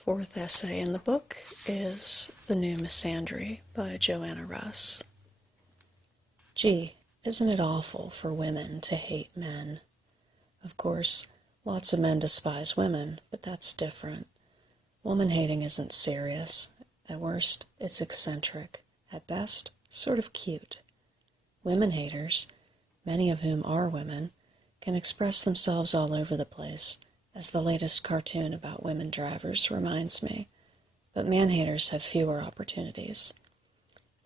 Fourth essay in the book is The New Misandry by Joanna Russ. Gee, isn't it awful for women to hate men? Of course, lots of men despise women, but that's different. Woman-hating isn't serious. At worst, it's eccentric. At best, sort of cute. Women-haters, many of whom are women, can express themselves all over the place, as the latest cartoon about women drivers reminds me, but man-haters have fewer opportunities.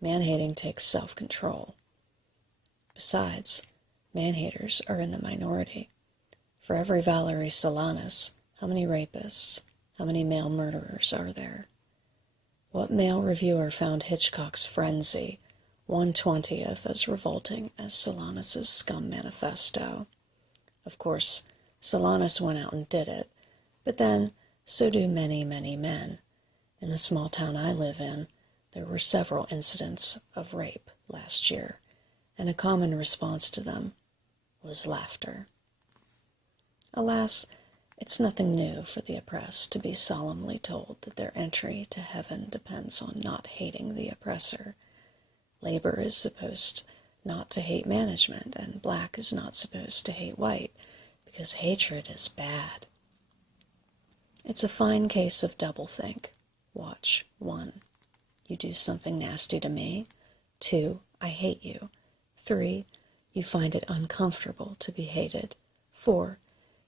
Man-hating takes self-control. Besides, man-haters are in the minority. For every Valerie Solanas, how many rapists, how many male murderers are there? What male reviewer found Hitchcock's Frenzy 1/20th as revolting as Solanas' Scum Manifesto? Of course, Solanas went out and did it, but then so do many, many men. In the small town I live in, there were several incidents of rape last year, and a common response to them was laughter. Alas, it's nothing new for the oppressed to be solemnly told that their entry to heaven depends on not hating the oppressor. Labor is supposed not to hate management, and black is not supposed to hate white, because hatred is bad. It's a fine case of doublethink. Watch. 1. You do something nasty to me. 2. I hate you. 3. You find it uncomfortable to be hated. 4.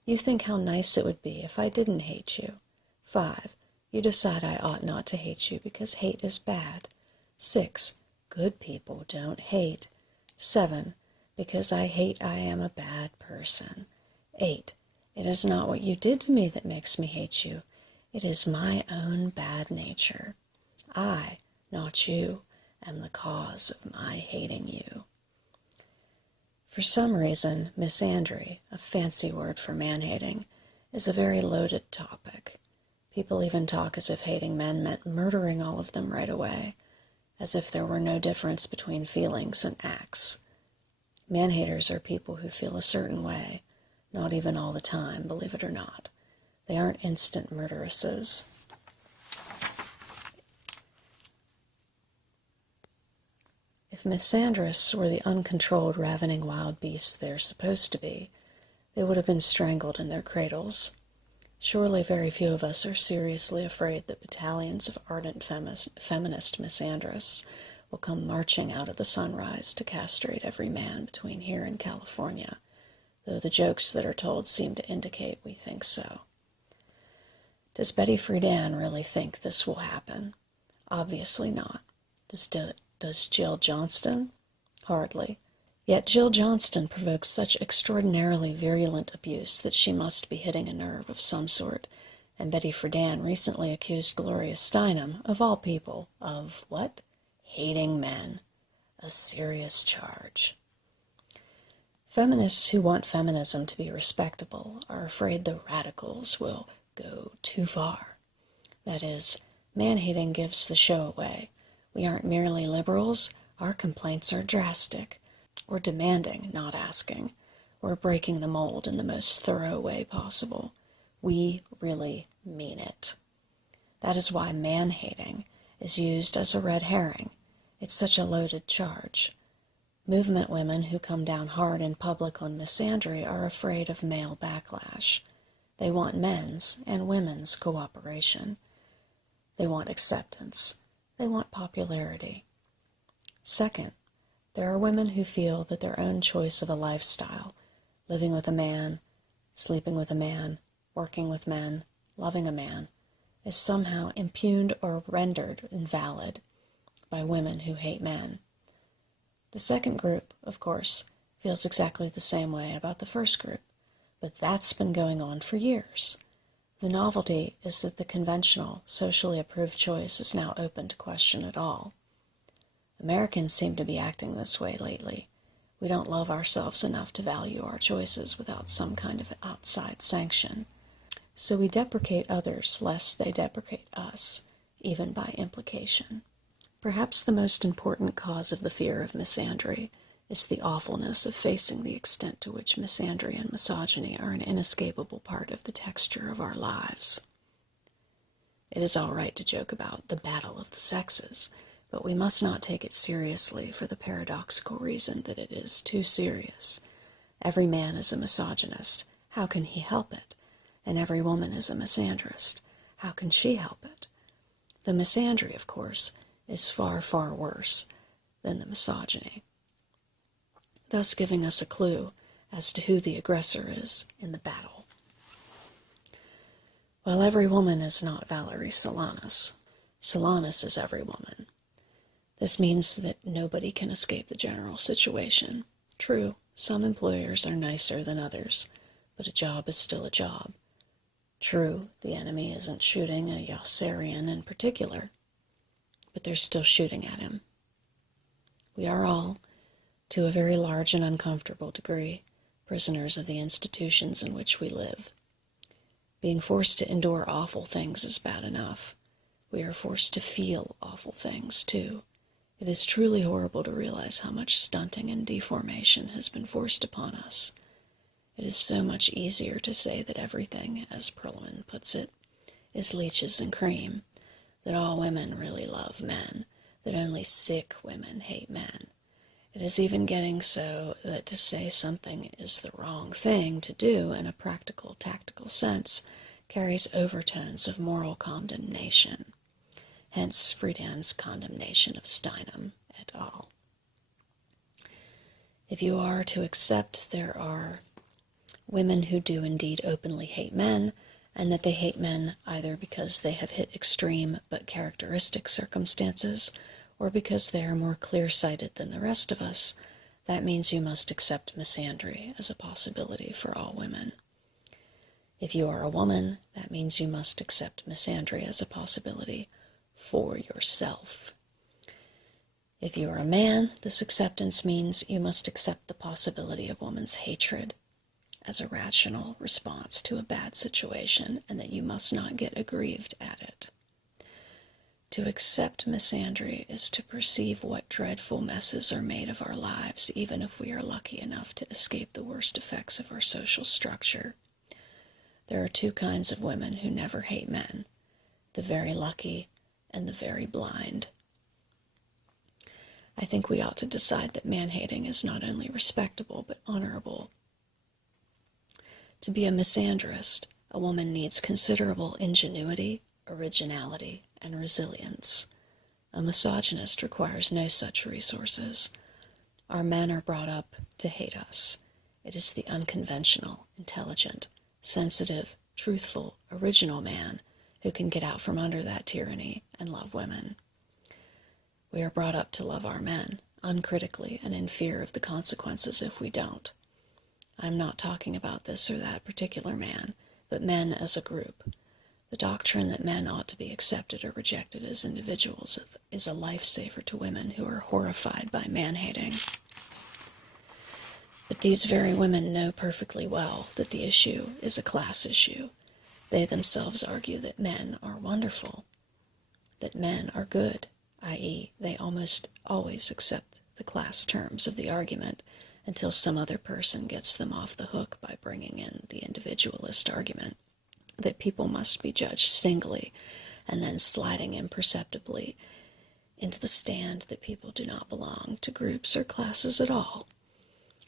You think how nice it would be if I didn't hate you. 5. You decide I ought not to hate you because hate is bad. 6. Good people don't hate. 7. Because I hate I am a bad person. 8. It is not what you did to me that makes me hate you. It is my own bad nature. I, not you, am the cause of my hating you. For some reason, misandry, a fancy word for man-hating, is a very loaded topic. People even talk as if hating men meant murdering all of them right away, as if there were no difference between feelings and acts. Man-haters are people who feel a certain way, not even all the time, believe it or not. They aren't instant murderesses. If misandrists were the uncontrolled, ravening wild beasts they're supposed to be, they would have been strangled in their cradles. Surely very few of us are seriously afraid that battalions of ardent feminist misandrists will come marching out of the sunrise to castrate every man between here and California, though the jokes that are told seem to indicate we think so. Does Betty Friedan really think this will happen? Obviously not. Does Jill Johnston? Hardly. Yet Jill Johnston provokes such extraordinarily virulent abuse that she must be hitting a nerve of some sort, and Betty Friedan recently accused Gloria Steinem, of all people, of, what? Hating men. A serious charge. Feminists who want feminism to be respectable are afraid the radicals will go too far. That is, man-hating gives the show away. We aren't merely liberals, our complaints are drastic. We're demanding, not asking. We're breaking the mold in the most thorough way possible. We really mean it. That is why man-hating is used as a red herring. It's such a loaded charge. Movement women who come down hard in public on misandry are afraid of male backlash. They want men's and women's cooperation. They want acceptance. They want popularity. Second, there are women who feel that their own choice of a lifestyle, living with a man, sleeping with a man, working with men, loving a man, is somehow impugned or rendered invalid by women who hate men. The second group, of course, feels exactly the same way about the first group, but that's been going on for years. The novelty is that the conventional, socially approved choice is now open to question at all. Americans seem to be acting this way lately. We don't love ourselves enough to value our choices without some kind of outside sanction. So we deprecate others lest they deprecate us, even by implication. Perhaps the most important cause of the fear of misandry is the awfulness of facing the extent to which misandry and misogyny are an inescapable part of the texture of our lives. It is all right to joke about the battle of the sexes, but we must not take it seriously for the paradoxical reason that it is too serious. Every man is a misogynist. How can he help it? And every woman is a misandrist. How can she help it? The misandry, of course, is far, far worse than the misogyny, thus giving us a clue as to who the aggressor is in the battle. While every woman is not Valerie Solanas, Solanas is every woman. This means that nobody can escape the general situation. True, some employers are nicer than others, but a job is still a job. True, the enemy isn't shooting a Yossarian in particular, but they're still shooting at him. We are all, to a very large and uncomfortable degree, prisoners of the institutions in which we live. Being forced to endure awful things is bad enough. We are forced to feel awful things, too. It is truly horrible to realize how much stunting and deformation has been forced upon us. It is so much easier to say that everything, as Perlman puts it, is leeches and cream, that all women really love men, that only sick women hate men. It is even getting so that to say something is the wrong thing to do in a practical, tactical sense carries overtones of moral condemnation. Hence Friedan's condemnation of Steinem et al. If you are to accept there are women who do indeed openly hate men, and that they hate men either because they have hit extreme but characteristic circumstances, or because they are more clear-sighted than the rest of us, that means you must accept misandry as a possibility for all women. If you are a woman, that means you must accept misandry as a possibility for yourself. If you are a man, this acceptance means you must accept the possibility of woman's hatred as a rational response to a bad situation, and that you must not get aggrieved at it. To accept misandry is to perceive what dreadful messes are made of our lives, even if we are lucky enough to escape the worst effects of our social structure. There are two kinds of women who never hate men, the very lucky and the very blind. I think we ought to decide that man-hating is not only respectable but honorable. To be a misandrist, a woman needs considerable ingenuity, originality, and resilience. A misogynist requires no such resources. Our men are brought up to hate us. It is the unconventional, intelligent, sensitive, truthful, original man who can get out from under that tyranny and love women. We are brought up to love our men, uncritically and in fear of the consequences if we don't. I'm not talking about this or that particular man, but men as a group. The doctrine that men ought to be accepted or rejected as individuals is a lifesaver to women who are horrified by man-hating. But these very women know perfectly well that the issue is a class issue. They themselves argue that men are wonderful, that men are good, i.e., they almost always accept the class terms of the argument until some other person gets them off the hook by bringing in the individualist argument that people must be judged singly, and then sliding imperceptibly into the stand that people do not belong to groups or classes at all.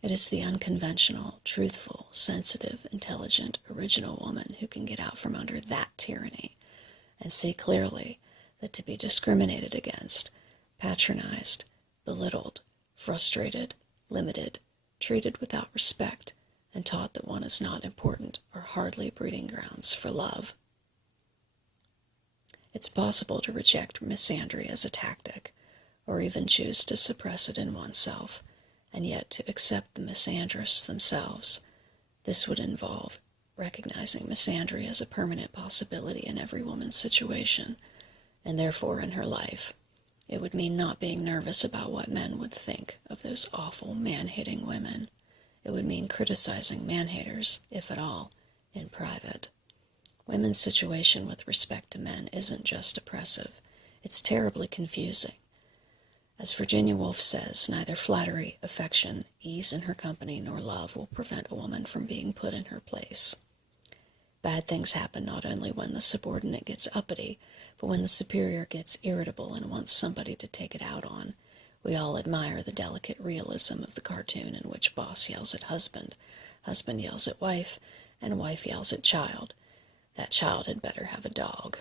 It is the unconventional, truthful, sensitive, intelligent, original woman who can get out from under that tyranny and see clearly that to be discriminated against, patronized, belittled, frustrated, limited, treated without respect, and taught that one is not important are hardly breeding grounds for love. It's possible to reject misandry as a tactic, or even choose to suppress it in oneself, and yet to accept the misandrists themselves. This would involve recognizing misandry as a permanent possibility in every woman's situation, and therefore in her life. It would mean not being nervous about what men would think of those awful man-hating women. It would mean criticizing man-haters, if at all, in private. Women's situation with respect to men isn't just oppressive, it's terribly confusing. As Virginia Woolf says, neither flattery, affection, ease in her company, nor love will prevent a woman from being put in her place. Bad things happen not only when the subordinate gets uppity, but when the superior gets irritable and wants somebody to take it out on. We all admire the delicate realism of the cartoon in which boss yells at husband, husband yells at wife, and wife yells at child. That child had better have a dog.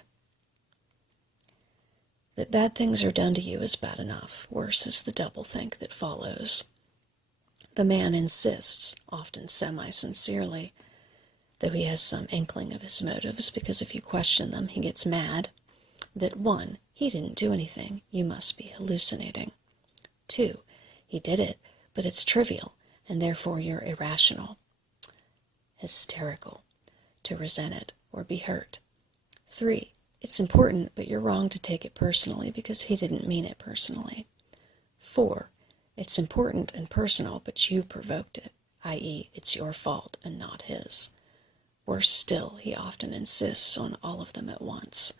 That bad things are done to you is bad enough. Worse is the doublethink that follows. The man insists, often semi-sincerely, though he has some inkling of his motives, because if you question them, he gets mad, that 1, he didn't do anything, you must be hallucinating. 2, he did it, but it's trivial, and therefore you're irrational, hysterical, to resent it or be hurt. 3, it's important, but you're wrong to take it personally because he didn't mean it personally. 4, it's important and personal, but you provoked it, i.e., it's your fault and not his. Worse still, he often insists on all of them at once.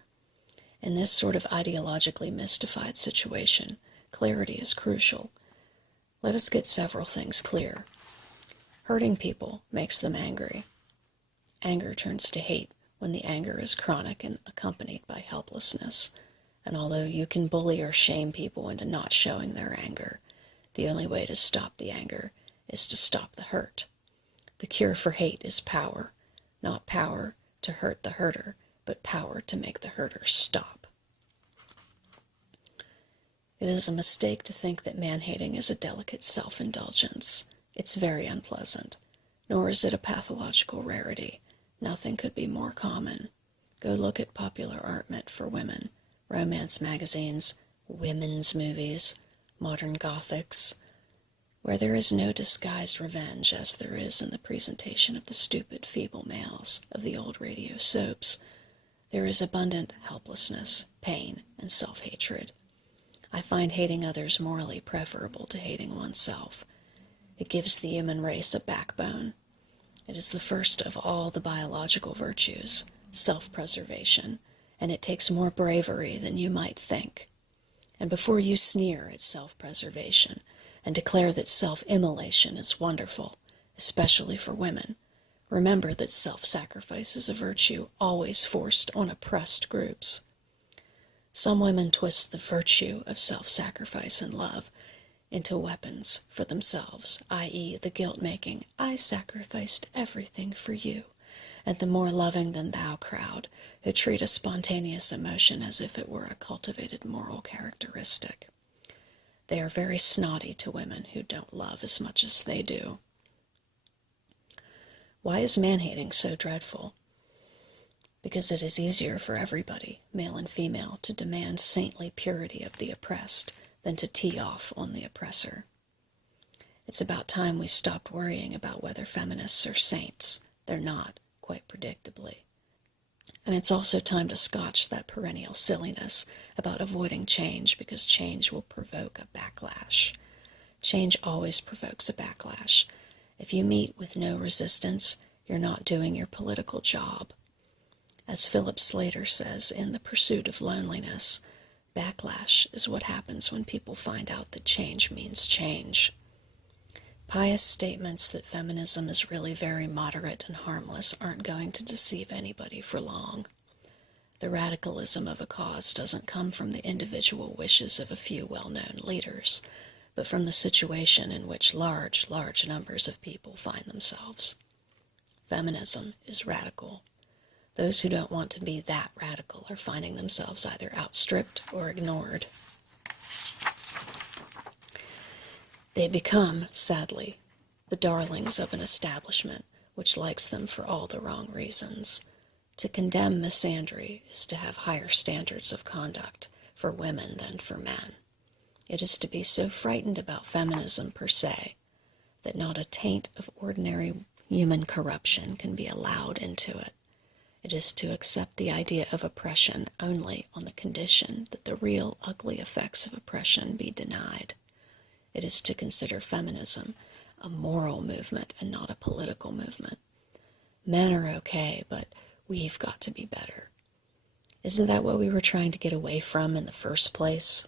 In this sort of ideologically mystified situation, clarity is crucial. Let us get several things clear. Hurting people makes them angry. Anger turns to hate when the anger is chronic and accompanied by helplessness. And although you can bully or shame people into not showing their anger, the only way to stop the anger is to stop the hurt. The cure for hate is power. Not power to hurt the hurter, but power to make the hurter stop. It is a mistake to think that man-hating is a delicate self-indulgence. It's very unpleasant, nor is it a pathological rarity. Nothing could be more common. Go look at popular art meant for women, romance magazines, women's movies, modern gothics, where there is no disguised revenge as there is in the presentation of the stupid, feeble males of the old radio soaps. There is abundant helplessness, pain, and self-hatred. I find hating others morally preferable to hating oneself. It gives the human race a backbone. It is the first of all the biological virtues, self-preservation, and it takes more bravery than you might think. And before you sneer at self-preservation and declare that self-immolation is wonderful, especially for women, remember that self-sacrifice is a virtue always forced on oppressed groups. Some women twist the virtue of self-sacrifice and love into weapons for themselves, i.e., the guilt-making, I sacrificed everything for you, and the more loving than thou crowd, who treat a spontaneous emotion as if it were a cultivated moral characteristic. They are very snotty to women who don't love as much as they do. Why is man-hating so dreadful? Because it is easier for everybody, male and female, to demand saintly purity of the oppressed than to tee off on the oppressor. It's about time we stopped worrying about whether feminists are saints. They're not, quite predictably. And it's also time to scotch that perennial silliness about avoiding change because change will provoke a backlash. Change always provokes a backlash. If you meet with no resistance, you're not doing your political job. As Philip Slater says in The Pursuit of Loneliness, backlash is what happens when people find out that change means change. Pious statements that feminism is really very moderate and harmless aren't going to deceive anybody for long. The radicalism of a cause doesn't come from the individual wishes of a few well-known leaders, but from the situation in which large numbers of people find themselves. Feminism is radical. Those who don't want to be that radical are finding themselves either outstripped or ignored. They become, sadly, the darlings of an establishment which likes them for all the wrong reasons. To condemn misandry is to have higher standards of conduct for women than for men. It is to be so frightened about feminism per se that not a taint of ordinary human corruption can be allowed into it. It is to accept the idea of oppression only on the condition that the real ugly effects of oppression be denied. It is to consider feminism a moral movement and not a political movement. Men are okay, but we've got to be better. Isn't that what we were trying to get away from in the first place?